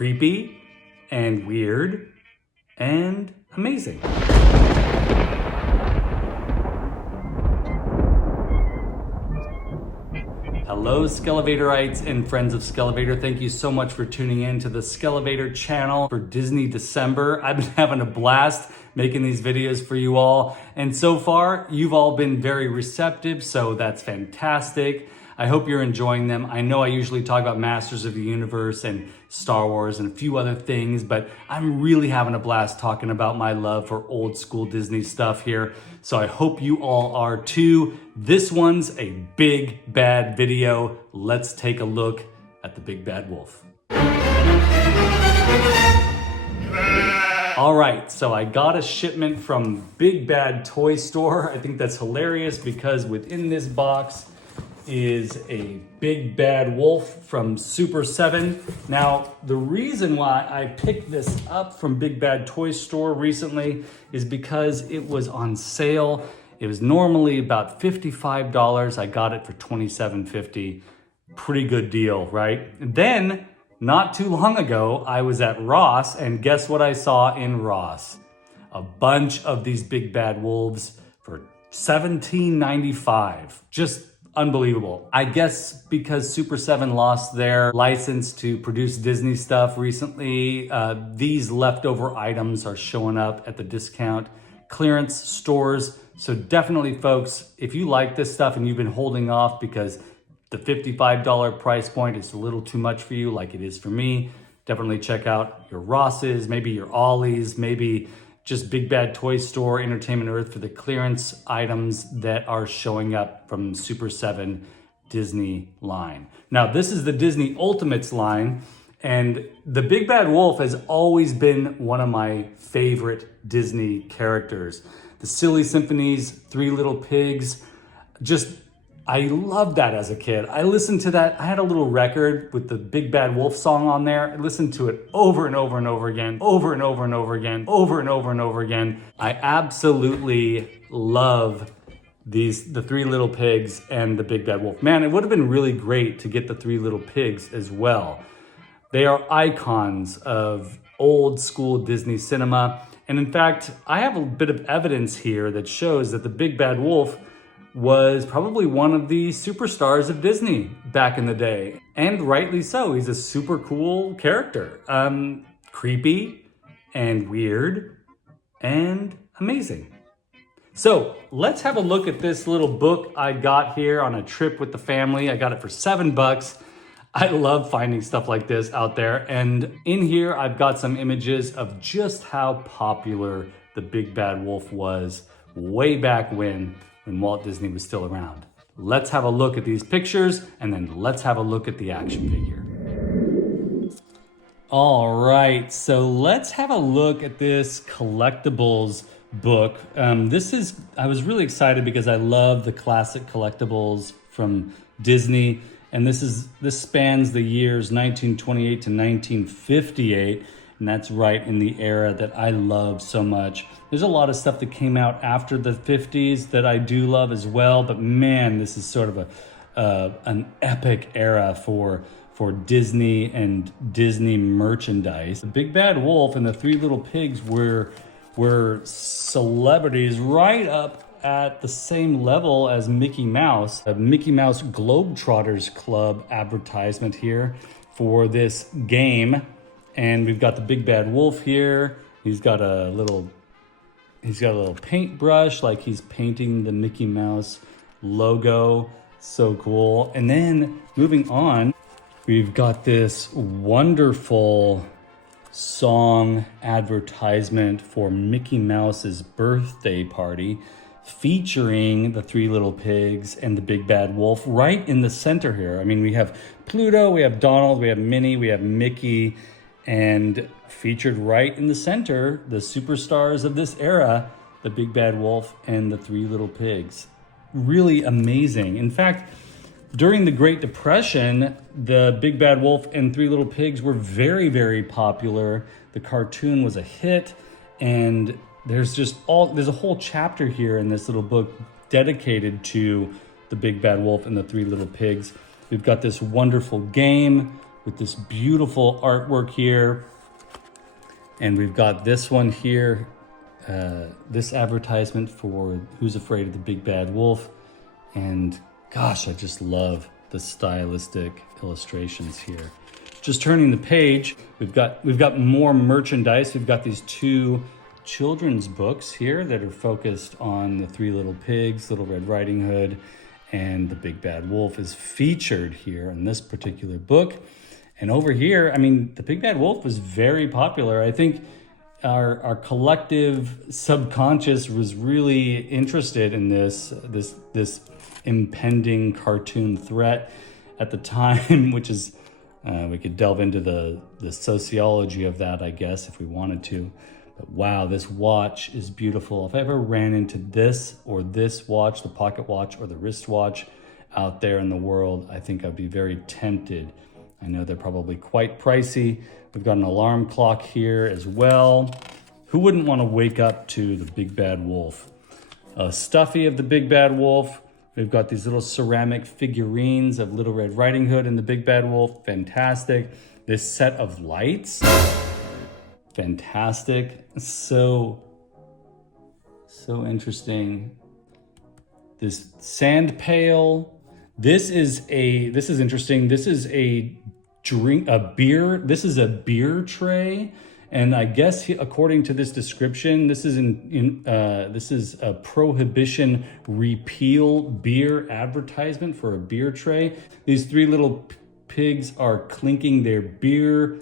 creepy and weird and amazing. Hello Skele Vaderites and friends of Skele Vader. Thank you so much for tuning in to the Skele Vader channel for Disney December. I've been having a blast making these videos for you all. And so far, you've all been very receptive, so that's fantastic. I hope you're enjoying them. I know I usually talk about Masters of the Universe and Star Wars and a few other things, but I'm really having a blast talking about my love for old school Disney stuff here. So I hope you all are too. This one's a big bad video. Let's take a look at the big bad wolf. All right, so I got a shipment from Big Bad Toy Store. I think that's hilarious because within this box is a big bad wolf from Super 7. Now, the reason why I picked this up from Big Bad Toy Store recently is because it was on sale. It was normally about $55. I got it for $27.50. Pretty good deal, right? And then, not too long ago, I was at Ross, and guess what I saw in Ross? A bunch of these big bad wolves for $17.95. Just unbelievable. I guess because Super 7 lost their license to produce Disney stuff recently, these leftover items are showing up at the discount clearance stores. So definitely, folks, if you like this stuff and you've been holding off because the $55 price point is a little too much for you, like it is for me, definitely check out your Rosses, maybe your Ollies, maybe just Big Bad Toy Store, Entertainment Earth for the clearance items that are showing up from Super 7 Disney line. Now, this is the Disney Ultimates line, and the Big Bad Wolf has always been one of my favorite Disney characters. The Silly Symphonies, Three Little Pigs, I loved that as a kid. I listened to that. I had a little record with the Big Bad Wolf song on there. I listened to it over and over and over again, over and over and over again, over and over and over again. I absolutely love the Three Little Pigs and the Big Bad Wolf. Man, it would have been really great to get the Three Little Pigs as well. They are icons of old school Disney cinema. And in fact, I have a bit of evidence here that shows that the Big Bad Wolf was probably one of the superstars of Disney back in the day. And rightly so, he's a super cool character. Creepy and weird and amazing. So let's have a look at this little book I got here on a trip with the family. I got it for $7. I love finding stuff like this out there. And in here, I've got some images of just how popular the Big Bad Wolf was way back when Walt Disney was still around. Let's have a look at these pictures and then let's have a look at the action figure. All right, so let's have a look at this collectibles book. I was really excited because I love the classic collectibles from Disney. And this spans the years 1928 to 1958. And that's right in the era that I love so much. There's a lot of stuff that came out after the 50s that I do love as well, but man, this is sort of an epic era for Disney and Disney merchandise. The Big Bad Wolf and the Three Little Pigs were celebrities right up at the same level as Mickey Mouse. A Mickey Mouse Globetrotters Club advertisement here for this game. And we've got the Big Bad Wolf here. He's got a little paintbrush, like he's painting the Mickey Mouse logo. So cool. And then moving on, we've got this wonderful song advertisement for Mickey Mouse's birthday party, featuring the Three Little Pigs and the Big Bad Wolf right in the center here. I mean, we have Pluto, we have Donald, we have Minnie, we have Mickey, and featured right in the center, the superstars of this era, the Big Bad Wolf and the Three Little Pigs. Really amazing. In fact, during the Great Depression, the Big Bad Wolf and Three Little Pigs were very, very popular. The cartoon was a hit, and there's a whole chapter here in this little book dedicated to the Big Bad Wolf and the Three Little Pigs. We've got this wonderful game with this beautiful artwork here. And we've got this one here, this advertisement for Who's Afraid of the Big Bad Wolf. And gosh, I just love the stylistic illustrations here. Just turning the page, we've got more merchandise. We've got these two children's books here that are focused on the Three Little Pigs, Little Red Riding Hood, and the Big Bad Wolf is featured here in this particular book. And over here, I mean, the Big Bad Wolf was very popular. I think our collective subconscious was really interested in this impending cartoon threat at the time, which is, we could delve into the sociology of that, I guess, if we wanted to. But wow, this watch is beautiful. If I ever ran into this or this watch, the pocket watch or the wristwatch out there in the world, I think I'd be very tempted. I know they're probably quite pricey. We've got an alarm clock here as well. Who wouldn't want to wake up to the Big Bad Wolf? A stuffy of the Big Bad Wolf. We've got these little ceramic figurines of Little Red Riding Hood and the Big Bad Wolf. Fantastic. This set of lights. Fantastic. So interesting. This sand pail. This is interesting. This is a beer. This is a beer tray, and I guess according to this description, this is this is a prohibition repeal beer advertisement for a beer tray. These three little pigs are clinking their beer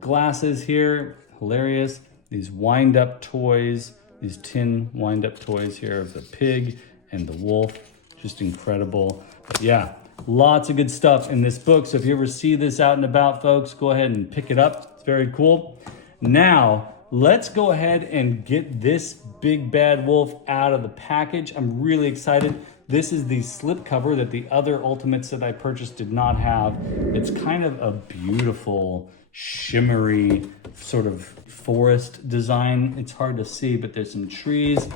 glasses here. Hilarious. These wind-up toys, these tin wind-up toys here of the pig and the wolf. Just incredible. But yeah, lots of good stuff in this book. So if you ever see this out and about, folks, go ahead and pick it up. It's very cool. Now, let's go ahead and get this Big Bad Wolf out of the package. I'm really excited. This is the slipcover that the other Ultimates that I purchased did not have. It's kind of a beautiful, shimmery sort of forest design. It's hard to see, but there's some trees.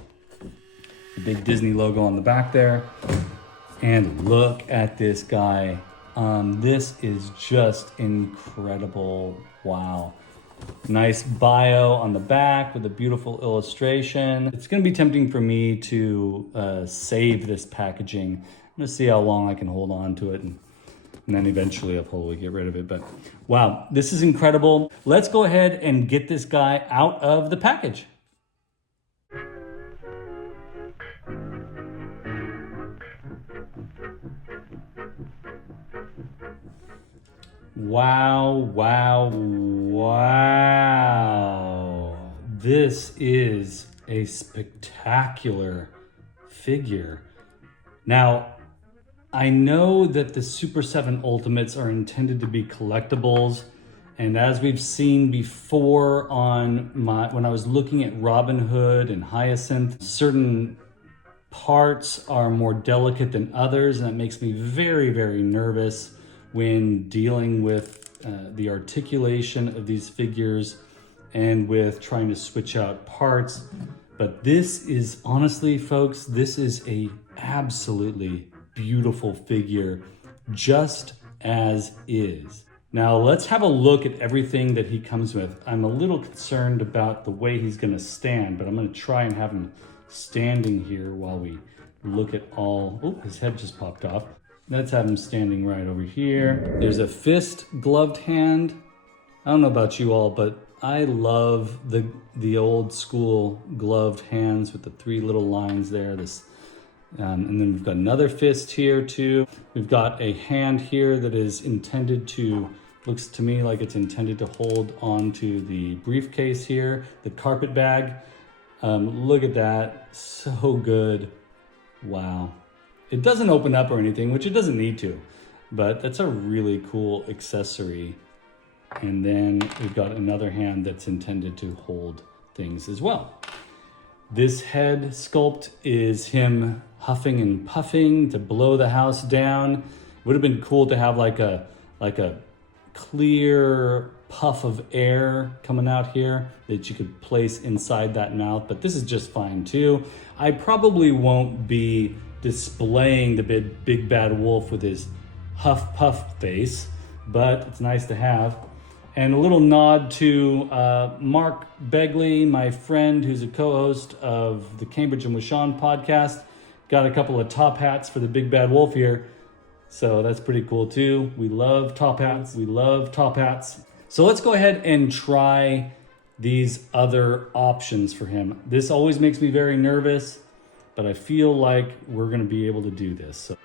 The big Disney logo on the back there. And look at this guy. This is just incredible. Wow. Nice bio on the back with a beautiful illustration. It's going to be tempting for me to save this packaging. I'm going to see how long I can hold on to it, and then eventually I'll probably get rid of it. But wow, this is incredible. Let's go ahead and get this guy out of the package. Wow, wow, wow. This is a spectacular figure. Now, I know that the Super 7 Ultimates are intended to be collectibles, and as we've seen before when I was looking at Robin Hood and Hyacinth, certain parts are more delicate than others, and that makes me very, very nervous when dealing with the articulation of these figures and with trying to switch out parts. But this is, honestly, folks, this is a absolutely beautiful figure, just as is. Now let's have a look at everything that he comes with. I'm a little concerned about the way he's gonna stand, but I'm gonna try and have him standing here while we look at all. Oh, his head just popped off. Let's have him standing right over here. There's a fist gloved hand. I don't know about you all, but I love the old school gloved hands with the three little lines there. And then we've got another fist here too. We've got a hand here that is intended to, looks to me like it's intended to hold on to the briefcase here, the carpet bag. Look at that, so good. Wow. It doesn't open up or anything, which it doesn't need to, but that's a really cool accessory. And then we've got another hand that's intended to hold things as well. This head sculpt is him huffing and puffing to blow the house down. Would have been cool to have like a clear puff of air coming out here that you could place inside that mouth, but this is just fine too. I probably won't be displaying the big bad wolf with his huff puff face, but it's nice to have. And a little nod to Mark Begley, my friend who's a co-host of the Cambridge and Wishon podcast. Got a couple of top hats for the Big Bad Wolf here. So that's pretty cool too. We love top hats. We love top hats. So let's go ahead and try these other options for him. This always makes me very nervous, but I feel like we're going to be able to do this. So.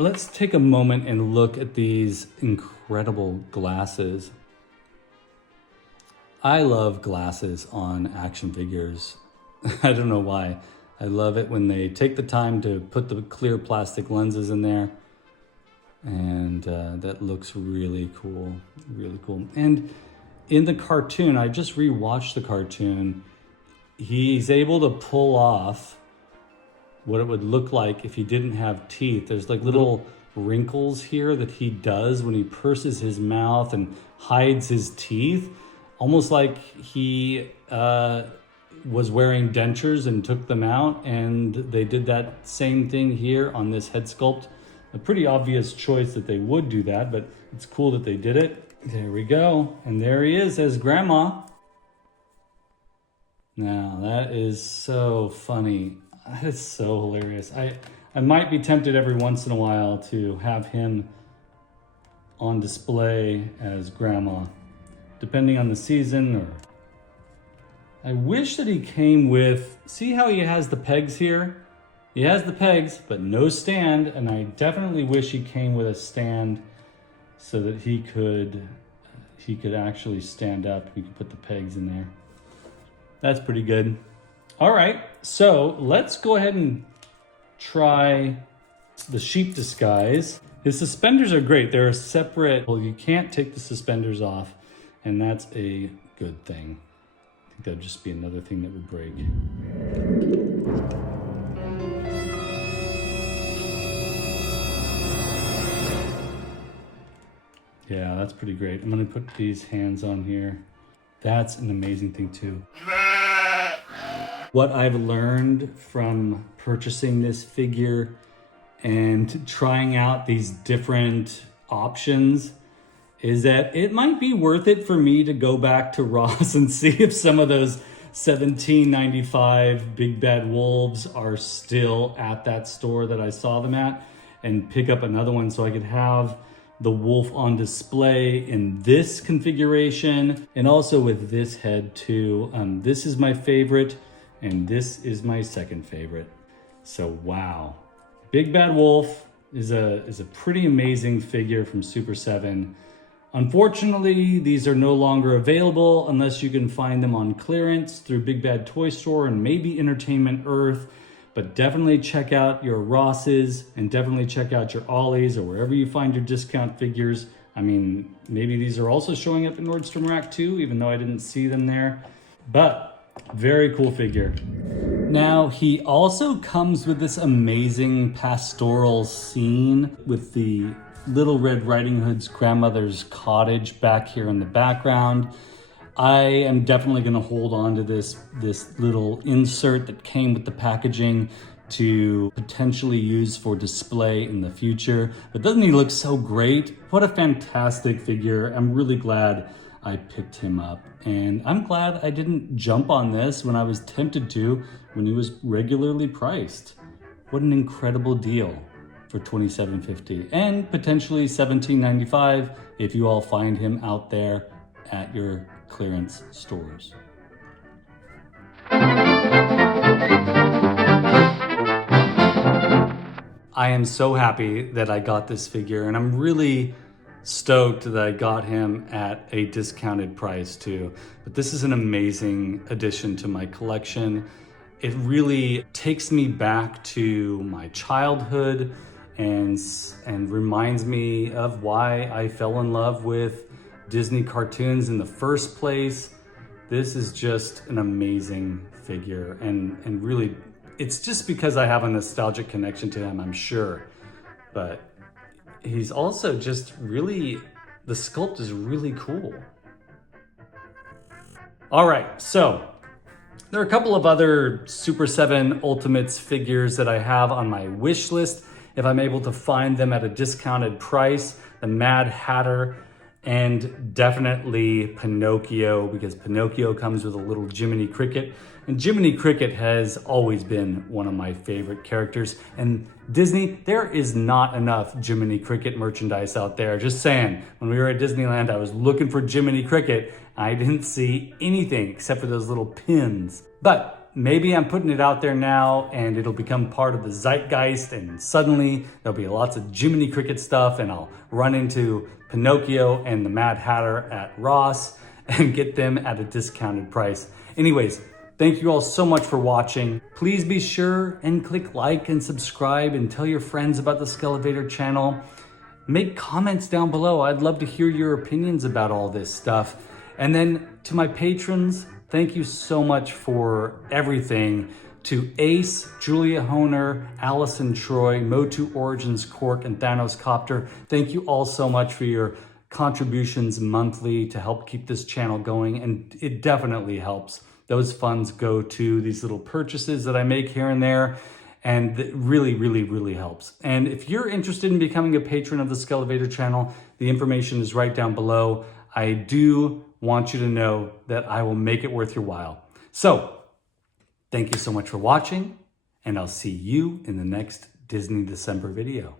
Let's take a moment and look at these incredible glasses. I love glasses on action figures. I don't know why. I love it when they take the time to put the clear plastic lenses in there. And that looks really cool, really cool. And in the cartoon, I just rewatched the cartoon. He's able to pull off what it would look like if he didn't have teeth. There's like little wrinkles here that he does when he purses his mouth and hides his teeth. Almost like he was wearing dentures and took them out, and they did that same thing here on this head sculpt. A pretty obvious choice that they would do that, but it's cool that they did it. There we go. And there he is as Grandma. Now that is so funny. That is so hilarious. I might be tempted every once in a while to have him on display as Grandma, depending on the season. Or I wish that he came with, see how he has the pegs here? He has the pegs, but no stand, and I definitely wish he came with a stand so that he could actually stand up. We could put the pegs in there. That's pretty good. All right, so let's go ahead and try the sheep disguise. His suspenders are great. They're a separate, well, you can't take the suspenders off, and that's a good thing. I think that would just be another thing that would break. Yeah, that's pretty great. I'm gonna put these hands on here. That's an amazing thing too. What I've learned from purchasing this figure and trying out these different options is that it might be worth it for me to go back to Ross and see if some of those $17.95 Big Bad Wolves are still at that store that I saw them at, and pick up another one so I could have the wolf on display in this configuration and also with this head too. This is my favorite and this is my second favorite. So wow. Big Bad Wolf is a pretty amazing figure from Super 7. Unfortunately, these are no longer available unless you can find them on clearance through Big Bad Toy Store and maybe Entertainment Earth. But definitely check out your Rosses and definitely check out your Ollies or wherever you find your discount figures. I mean, maybe these are also showing up in Nordstrom Rack too, even though I didn't see them there. But very cool figure. Now, he also comes with this amazing pastoral scene with the Little Red Riding Hood's grandmother's cottage back here in the background. I am definitely going to hold on to this little insert that came with the packaging to potentially use for display in the future. But doesn't he look so great? What a fantastic figure. I'm really glad I picked him up. And I'm glad I didn't jump on this when I was tempted to when he was regularly priced. What an incredible deal for $27.50 and potentially $17.95 if you all find him out there at your clearance stores. I am so happy that I got this figure, and I'm really stoked that I got him at a discounted price too. But this is an amazing addition to my collection. It really takes me back to my childhood and reminds me of why I fell in love with Disney cartoons in the first place. This is just an amazing figure, and really it's just because I have a nostalgic connection to him, I'm sure, but he's also just really, the sculpt is really cool. All right, so there are a couple of other Super 7 Ultimates figures that I have on my wish list if I'm able to find them at a discounted price. The Mad Hatter and definitely Pinocchio, because Pinocchio comes with a little Jiminy Cricket. And Jiminy Cricket has always been one of my favorite characters. And Disney, there is not enough Jiminy Cricket merchandise out there. Just saying, when we were at Disneyland, I was looking for Jiminy Cricket. I didn't see anything except for those little pins. But maybe I'm putting it out there now and it'll become part of the zeitgeist, and suddenly there'll be lots of Jiminy Cricket stuff, and I'll run into Pinocchio and the Mad Hatter at Ross and get them at a discounted price. Anyways, thank you all so much for watching. Please be sure and click like and subscribe and tell your friends about the Skele Vader channel. Make comments down below. I'd love to hear your opinions about all this stuff. And then to my patrons, thank you so much for everything. To Ace, Julia Honer, Allison Troy, MotuOriginsCork, and Thanos Copter, thank you all so much for your contributions monthly to help keep this channel going, and it definitely helps. Those funds go to these little purchases that I make here and there, and it really, really, really helps. And if you're interested in becoming a patron of the Skele Vader channel, the information is right down below. I do want you to know that I will make it worth your while. So, thank you so much for watching, and I'll see you in the next Disney December video.